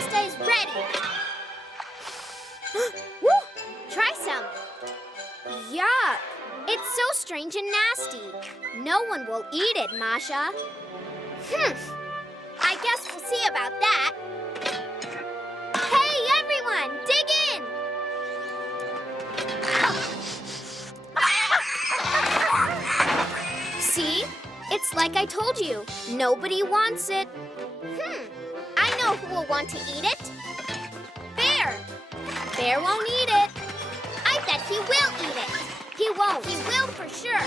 pasta is ready. Woo! Try some. Yuck! It's so strange and nasty. No one will eat it, Masha. I guess we'll see about that. Hey, everyone! Dig in! See? It's like I told you. Nobody wants it. I know who will want to eat it. Bear! Bear won't eat it. I bet he will eat it. He won't. He will for sure.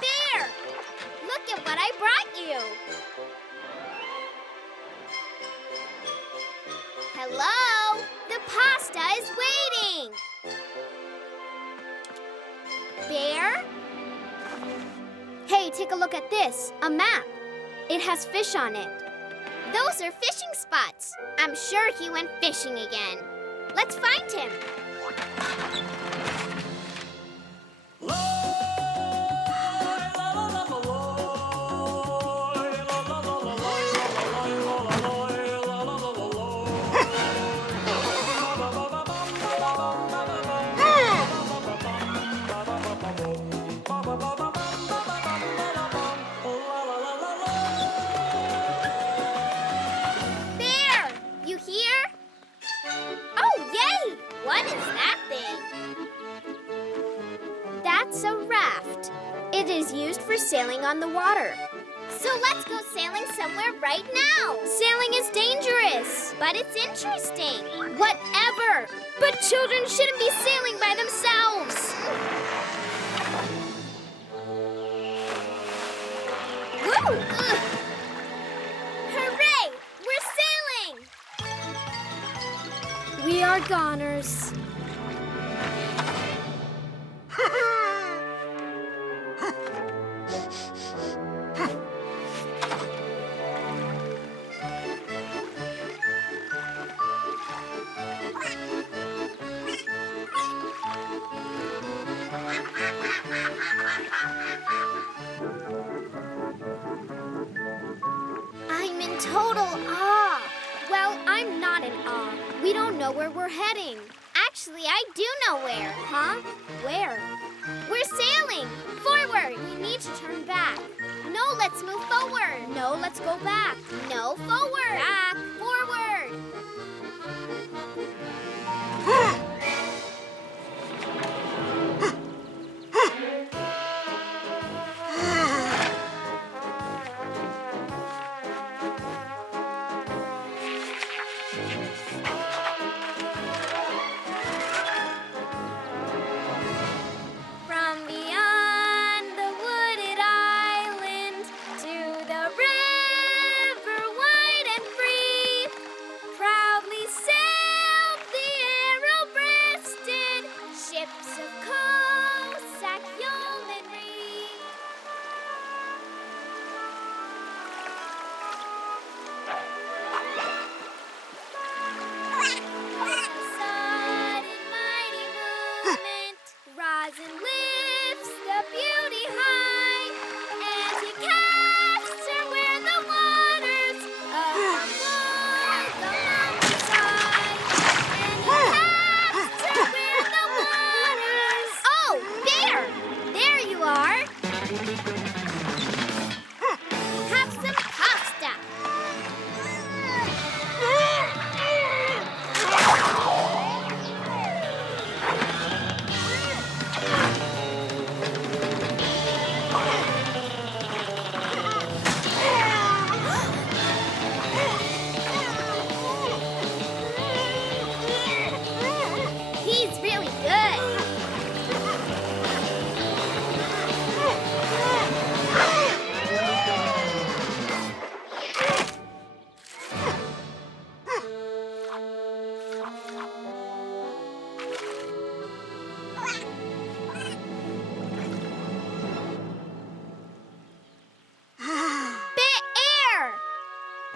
Bear! Look at what I brought you. Hello? The pasta is waiting. Bear? Hey, take a look at this. A map. It has fish on it. Those are fishing spots. I'm sure he went fishing again. Let's find him. What is that thing? That's a raft. It is used for sailing on the water. So let's go sailing somewhere right now. Sailing is dangerous, but it's interesting. Whatever. But children shouldn't be sailing by themselves. Woo! Ugh. Hooray! We're sailing! We are goners. I'm in total awe. Well, I'm not in awe. We don't know where we're heading. Actually, I do know where. Huh? Where? We're sailing. Forward. We need to turn back. No, let's move forward. No, let's go back. No, forward. Back. Forward. From beyond the wooded island to the river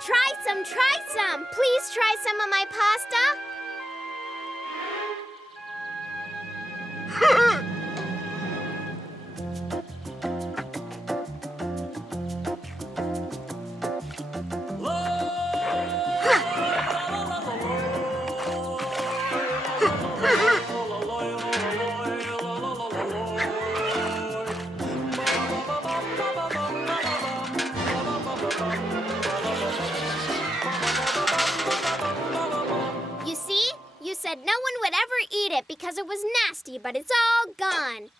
Try some, try some. Please try some of my pasta. You see? You said no one would ever eat it because it was nasty, but it's all gone.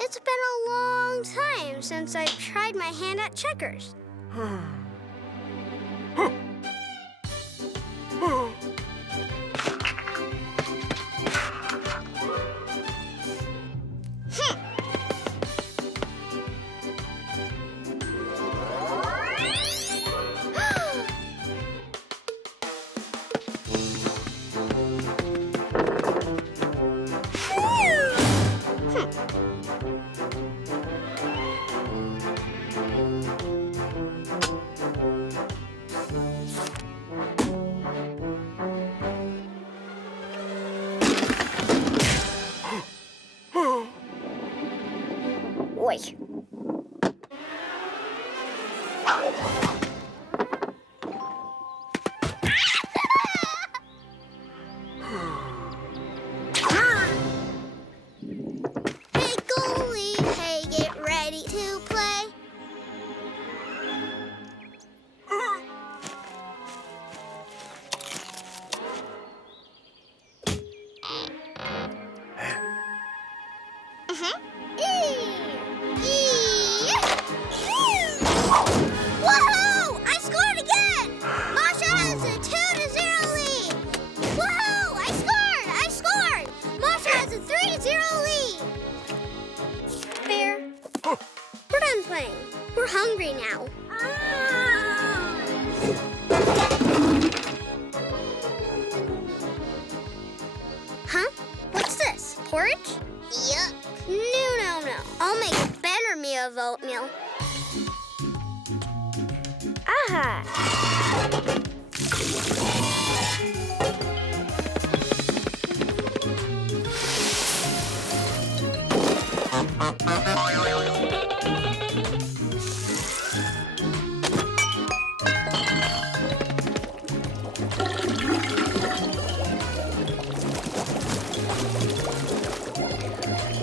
It's been a long time since I've tried my hand at checkers. Oi. Hey, goalie, hey, get ready to play. Woohoo! I scored again! Masha has a 2-0 lead! Woohoo! I scored! Masha has a 3-0 lead! Fair. We're done playing. We're hungry now. Huh? What's this? Porridge? Yuck. No. I'll make a better meal of oatmeal. Aha!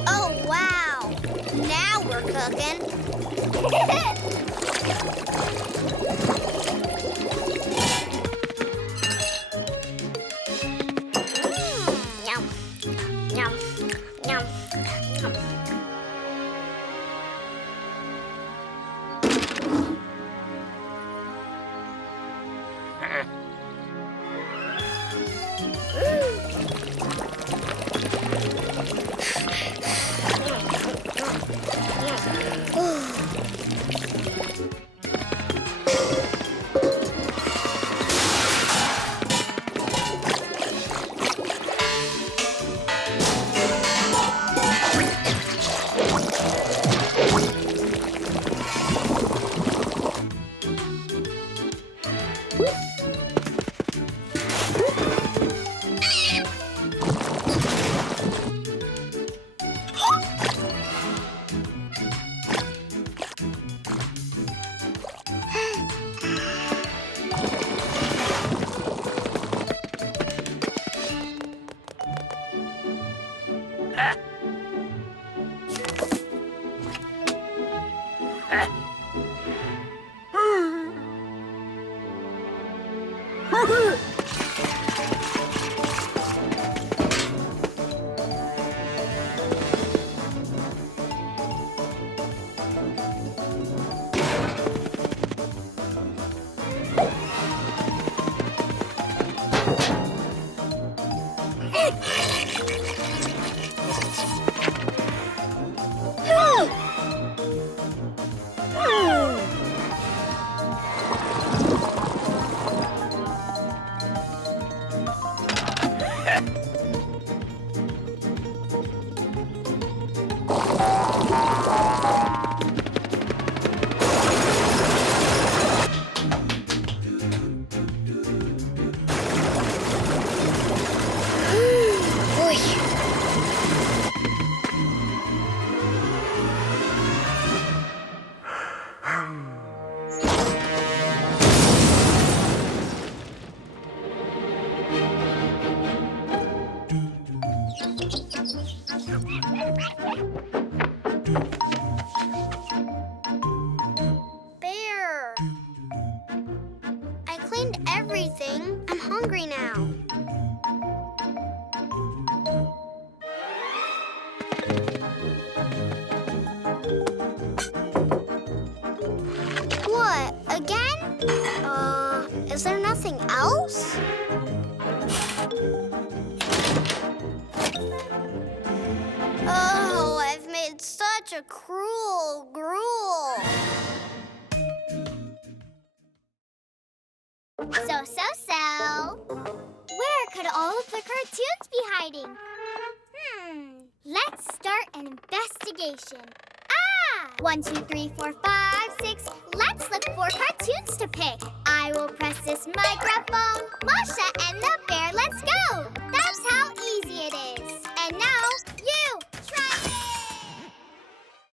Oh, wow! Now we're cooking. Bear. I cleaned everything. I'm hungry now. What, again? Is there nothing else? Oh, I've made such a cruel gruel. So. Where could all of the cartoons be hiding? Let's start an investigation. 1, 2, 3, 4, 5, 6,